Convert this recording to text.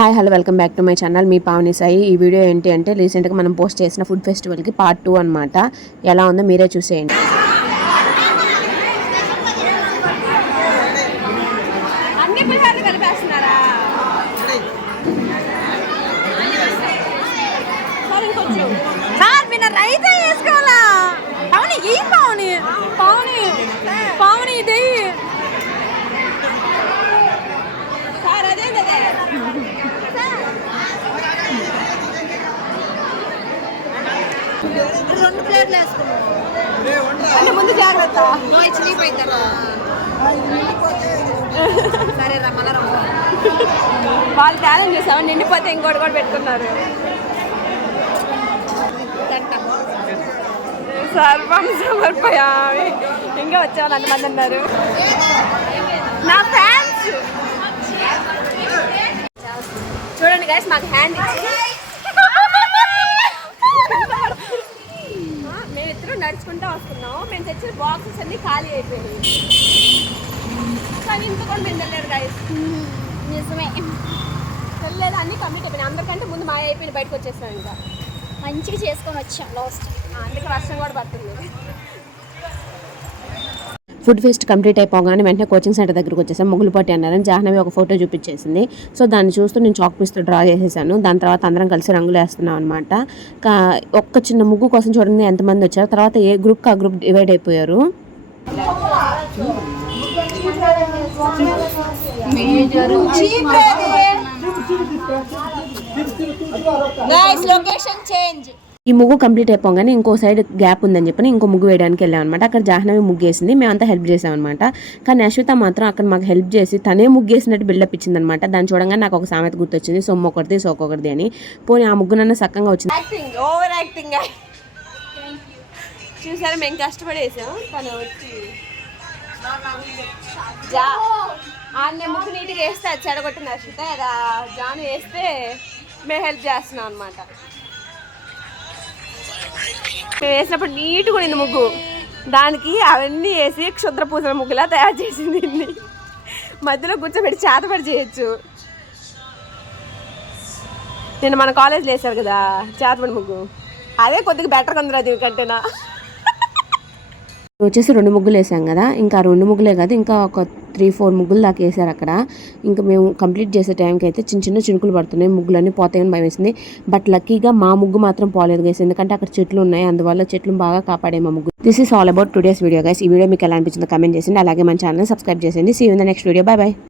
Hi hello welcome back to my channel మీ పావని సాయి. ఈ video ఏంటి అంటే రీసెంట్గా మనం పోస్ట్ చేసిన ఫుడ్ ఫెస్టివల్కి పార్ట్ 2 అనమాట. ఎలా ఉందో మీరే చూసేయండి. రెండు ప్లేట్లు వేసుకున్నాం ముందు జాగ్రత్త సరే రమ్మన్న వాళ్ళు ఛాలెంజ్ చేసాము, నిండిపోతే ఇంకోటి కూడా పెట్టుకున్నారు. సర్వం సమర్పయామి. ఇంకా వచ్చేవాళ్ళు అంతమంది అన్నారు. నా ఫ్యాన్స్ చూడండి గైస్, మాకు హ్యాండ్ ఇచ్చి మేమిద్దరూ నడుచుకుంటూ వస్తున్నాము. మేము తెచ్చిన బాక్సెస్ అన్ని ఖాళీ అయిపోయినాయి, కానీ ఇంత కూడా మేము వెళ్ళారు గైస్. నిజమే వెళ్ళలేదు, అన్ని కంప్లీట్ అయిపోయినాయి. అందరికంటే ముందు మా అయిపోయిన బయటకు వచ్చేసాం. ఇంకా మంచిగా చేసుకొని వచ్చాం లాస్ట్, అందుకే వర్షం కూడా పడుతుంది. ఫుడ్ ఫెస్ట్ కంప్లీట్ అయిపోగానే వెంటనే కోచింగ్ సెంటర్ దగ్గరకు వచ్చేసాం. ముగ్గులుపట్టి అన్నారని జాహ్నవి ఒక ఫోటో చూపించేసింది. సో దాన్ని చూస్తూ నేను చాక్ పీస్తో డ్రా చేసేసాను. దాని తర్వాత అందరం కలిసి రంగులు వేస్తున్నాం అనమాట. ఒక్క చిన్న ముగ్గు కోసం చూడండి ఎంతమంది వచ్చారు. తర్వాత ఏ గ్రూప్కి ఆ గ్రూప్ డివైడ్ అయిపోయారు. ఈ ముగ్గు కంప్లీట్ అయిపోగానే ఇంకో సైడ్ గ్యాప్ ఉందని చెప్పి ఇంకో ముగ్గు వేయడానికి వెళ్ళాం అనమాట. అక్కడ జాహ్నవి ముగ్గు వేసింది, మేమంతా హెల్ప్ చేసాం అనమాట. కానీ అశ్విత మాత్రం అక్కడ మాకు హెల్ప్ చేసి తనే ముగ్గు వేసినట్టు బిల్డప్ ఇచ్చింది అనమాట. దాన్ని చూడంగా నాకు ఒక సామెత గుర్తొచ్చింది, సొమ్ము ఒకటిది సోకొకటిది అని. పోనీ ఆ ముగ్గునన్నా సక్కంగా వచ్చింది. ఓవర్ యాక్టింగ్ చూసారా, మేము కష్టపడేసాం. తను వచ్చి ఆన్నే ముగ్గు నీట్గా వేస్తే అది చెడగొట్టింది అశ్విత. జాను వేస్తే మేము హెల్ప్ చేస్తున్నాం అనమాట. మేము వేసినప్పుడు నీట్గా ఉండింది ముగ్గు, దానికి అవన్నీ వేసి క్షుద్ర పూసల ముగ్గులా తయారు చేసింది. మధ్యలో కూర్చోబెట్టి చేతపడి చేయొచ్చు. నేను మన కాలేజ్లో వేసారు కదా చేతపడి ముగ్గు, అదే కొద్దిగా బెటర్గా ఉందిరా దీనికంటేనా. వచ్చేసి 2 ముగ్గులు వేసాం కదా, ఇంకా 2 ముగ్గులే కాదు ఇంకా ఒక 3-4 ముగ్గులు దాకా వేసారు అక్కడ. ఇంకా మేము కంప్లీట్ చేసే టైంకి అయితే చిన్న చిన్న చినుకులు పడుతున్నాయి, ముగ్గులన్నీ పోతాయని భయం వేసింది. బట్ లక్కీగా మా ముగ్గు మాత్రం పోలేదు గైస్, ఎందుకంటే అక్కడ చెట్లు ఉన్నాయి, అందువల్ల చెట్లు బాగా కాపాడే మా ముగ్గు. This is all about today's video guys. ఈ వీడియో మీకు ఎలా అనిపించిందో కమెంట్ చేయండి, అలాగే మన ఛానల్ సబ్స్క్రైబ్ చేయండి. See you in the next video. Bye by.